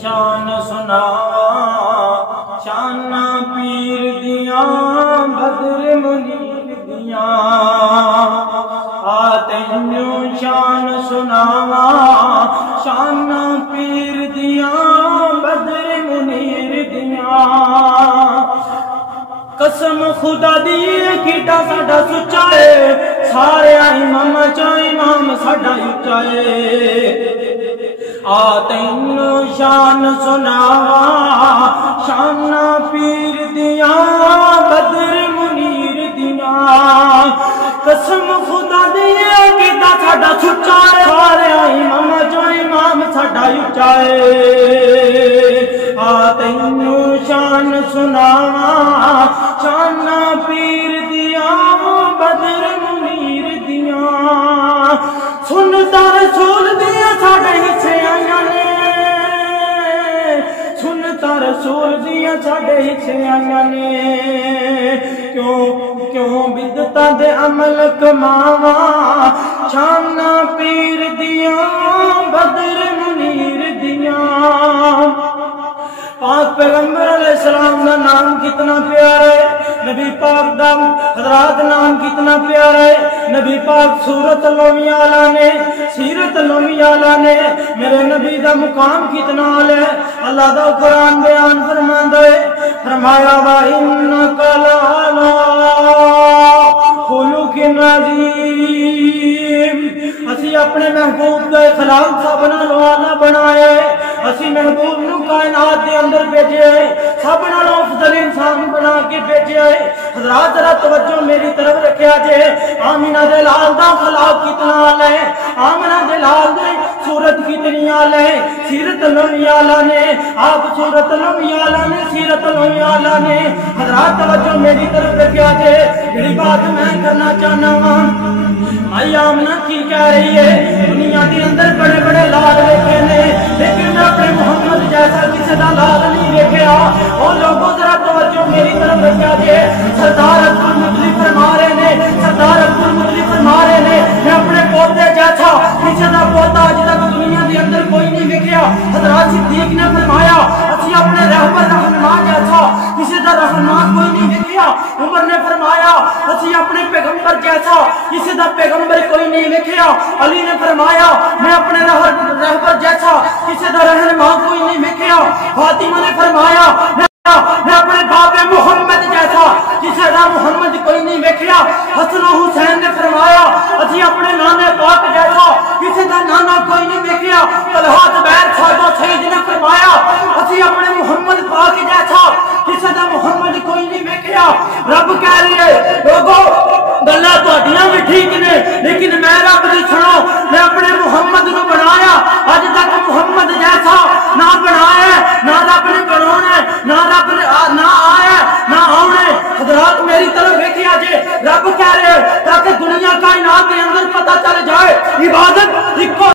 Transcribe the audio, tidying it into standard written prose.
شان سناوا شان پیر دیاں بدر منیر دیاں تینوں شان سناوا شان پیر دیاں بدر منیر دیاں قسم خدا دی کیڈا ساڈا سچا ہے سارے امام چا امام ساڈا اچا ہے تینوں شان سناوا شان پیر دیاں بدر منیر دیاں قسم خدا دی کیڈا ساڈا سچا ہے سارے امام چا امام ساڈا اچا ہے تینوں شان سناوا شان پیر دیاں بدر منیر دیاں سنتا رسول دیاں ساڈے حصے آئیاں نے سنتا رسول دیاں ساڈے حصے آئیاں نے کیوں بدعتاں دے عمل کماوا شان پیر دیاں بدر منیر دیاں پاک پیغمبر علیہ السلام کا نام کتنا پیارا ہے نبی پاک دا حضرات نام کتنا پیارا ہے نبی پاک سورت لومی آلہ نے سیرت لومی آلہ نے میرے نبی دا مقام کتنا عالی ہے اللہ دا قرآن بیان فرماندا ہے فرمایا وَإِنَّكَ لَعَلَىٰ خُلُقٍ عَظِيمٍ اسی اپنے محبوب کا اخلاق سب نالوں اعلیٰ بنایا ہے اسی محبوب نو کائنات دے اندر بھیجے ہے سب نالوں افضل انسان بنا کے بھیجے ہے حضرات ذرا توجہ میری طرف رکھیا جے آمینہ دے لال دا اخلاق کتنا اعلیٰ ہے آمینہ دے لال دے صورت کتنی اعلیٰ ہے سیرت لومی آلہ نے آپ صورت لومی آلہ نے سیرت لومی آلہ نے حضرات توجہ میری طرف رکھیا جے جڑی بات میں کرنا چاہنا ہوں مائی آمنہ کی کہہ رہی ہے دنیا کے اندر بڑے بڑے لال دیکھے نے لیکن میں اپنے محمد جیسا کسی دا لال نہیں دیکھیا اور لوگوں ذرا توجہ میری طرف رکھیا جے سردار عبدالمطلب فرما رہے نے سردار عبدالمطلب فرما رہے نے میں اپنے پوتے جیسا کسی دا پوتا آج تک دنیا کے اندر کوئی نہیں دیکھیا حضرات صدیق نے فرمایا اسی اپنے رہبر رہنما جیسا کسی دا رہنما کوئی نہیں دیکھیا عمر نے فرمایا اسی اپنے پیغمبر جیسا کسی دا پیغمبر کوئی نہیں دیکھیا علی نے فرمایا میں اپنے رہبر جیسا کسی دا رہنما کوئی نہیں دیکھیا فاطمہ نے فرمایا میں